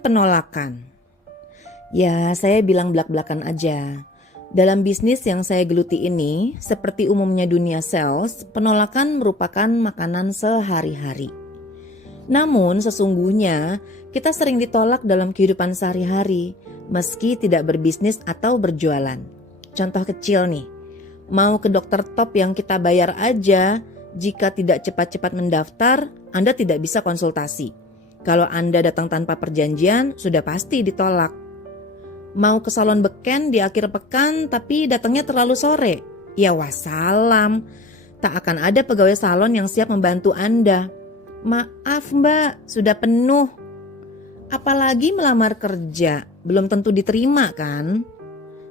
penolakan. Ya, saya bilang belak-belakan aja. Dalam bisnis yang saya geluti ini, seperti umumnya dunia sales, penolakan merupakan makanan sehari-hari. Namun sesungguhnya kita sering ditolak dalam kehidupan sehari-hari, meski tidak berbisnis atau berjualan. Contoh kecil nih, mau ke dokter top yang kita bayar aja, jika tidak cepat-cepat mendaftar, Anda tidak bisa konsultasi. Kalau Anda datang tanpa perjanjian, sudah pasti ditolak. Mau ke salon beken di akhir pekan tapi datangnya terlalu sore, ya wassalam, tak akan ada pegawai salon yang siap membantu Anda. Maaf mbak, sudah penuh. Apalagi melamar kerja, belum tentu diterima kan?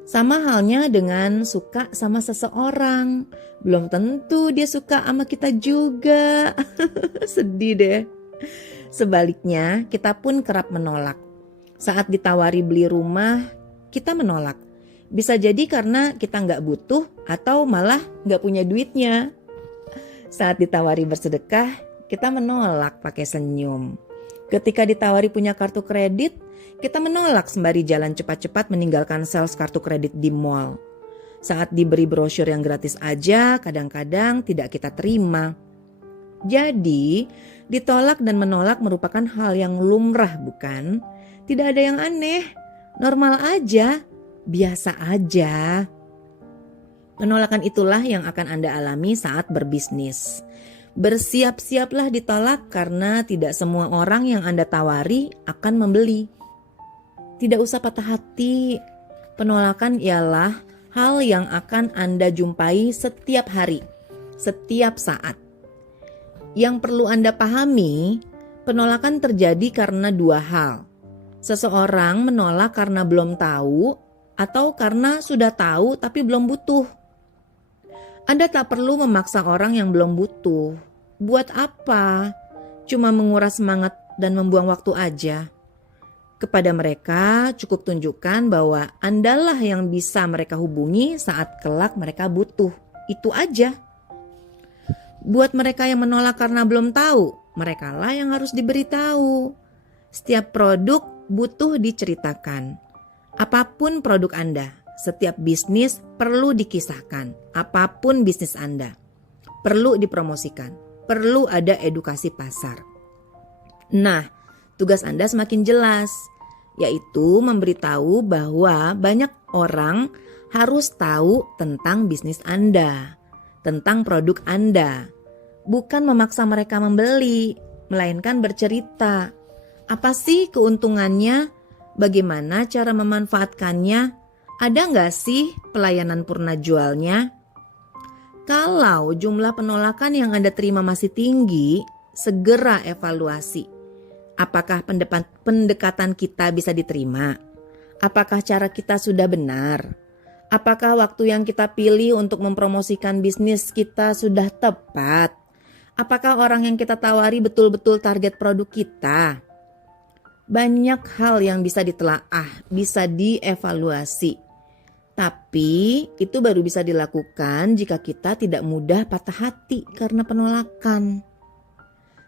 Sama halnya dengan suka sama seseorang, belum tentu dia suka sama kita juga. Sedih deh. Sebaliknya, kita pun kerap menolak. Saat ditawari beli rumah, kita menolak. Bisa jadi karena kita nggak butuh atau malah nggak punya duitnya. Saat ditawari bersedekah, kita menolak pakai senyum. Ketika ditawari punya kartu kredit, kita menolak sembari jalan cepat-cepat meninggalkan sales kartu kredit di mall. Saat diberi brosur yang gratis aja, kadang-kadang tidak kita terima. Jadi, ditolak dan menolak merupakan hal yang lumrah, bukan? Tidak ada yang aneh, normal aja, biasa aja. Penolakan itulah yang akan Anda alami saat berbisnis. Bersiap-siaplah ditolak karena tidak semua orang yang Anda tawari akan membeli. Tidak usah patah hati, penolakan ialah hal yang akan Anda jumpai setiap hari, setiap saat. Yang perlu Anda pahami, penolakan terjadi karena dua hal. Seseorang menolak karena belum tahu atau karena sudah tahu tapi belum butuh. Anda tak perlu memaksa orang yang belum butuh. Buat apa? Cuma menguras semangat dan membuang waktu aja. Kepada mereka cukup tunjukkan bahwa Andalah yang bisa mereka hubungi saat kelak mereka butuh. Itu aja. Buat mereka yang menolak karena belum tahu, merekalah yang harus diberitahu. Setiap produk butuh diceritakan. Apapun produk Anda, setiap bisnis perlu dikisahkan. Apapun bisnis Anda, perlu dipromosikan. Perlu ada edukasi pasar. Nah, tugas Anda semakin jelas, yaitu memberitahu bahwa banyak orang harus tahu tentang bisnis Anda, tentang produk Anda. Bukan memaksa mereka membeli, melainkan bercerita. Apa sih keuntungannya? Bagaimana cara memanfaatkannya? Ada nggak sih pelayanan purna jualnya? Kalau jumlah penolakan yang Anda terima masih tinggi, segera evaluasi. Apakah pendekatan kita bisa diterima? Apakah cara kita sudah benar? Apakah waktu yang kita pilih untuk mempromosikan bisnis kita sudah tepat? Apakah orang yang kita tawari betul-betul target produk kita? Banyak hal yang bisa ditelaah, bisa dievaluasi. Tapi itu baru bisa dilakukan jika kita tidak mudah patah hati karena penolakan.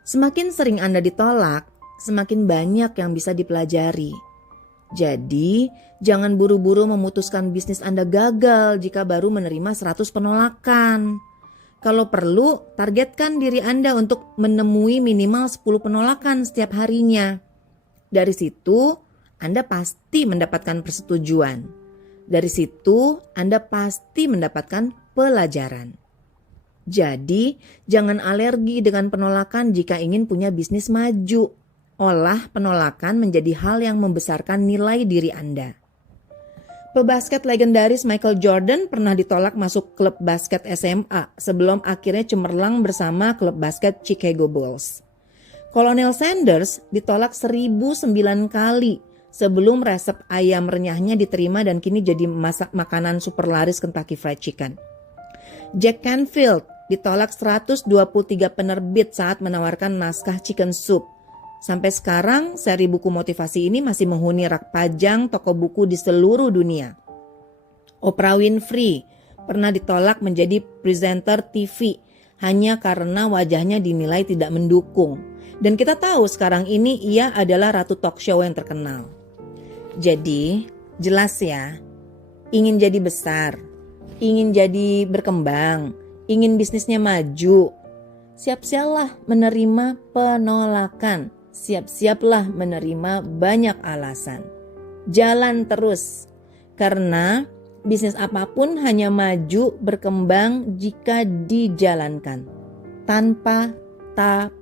Semakin sering Anda ditolak, semakin banyak yang bisa dipelajari. Jadi, jangan buru-buru memutuskan bisnis Anda gagal jika baru menerima 100 penolakan. Kalau perlu, targetkan diri Anda untuk menemui minimal 10 penolakan setiap harinya. Dari situ, Anda pasti mendapatkan persetujuan. Dari situ, Anda pasti mendapatkan pelajaran. Jadi, jangan alergi dengan penolakan jika ingin punya bisnis maju. Olah penolakan menjadi hal yang membesarkan nilai diri Anda. Pebasket legendaris Michael Jordan pernah ditolak masuk klub basket SMA sebelum akhirnya cemerlang bersama klub basket Chicago Bulls. Colonel Sanders ditolak 1009 kali sebelum resep ayam renyahnya diterima dan kini jadi makanan super laris Kentucky Fried Chicken. Jack Canfield ditolak 123 penerbit saat menawarkan naskah Chicken Soup. Sampai sekarang, seri buku motivasi ini masih menghuni rak pajang toko buku di seluruh dunia. Oprah Winfrey pernah ditolak menjadi presenter TV hanya karena wajahnya dinilai tidak mendukung. Dan kita tahu sekarang ini ia adalah ratu talk show yang terkenal. Jadi jelas ya, ingin jadi besar, ingin jadi berkembang, ingin bisnisnya maju, siap-siaplah menerima penolakan, siap-siaplah menerima banyak alasan. Jalan terus, karena bisnis apapun hanya maju berkembang jika dijalankan tanpa tapi.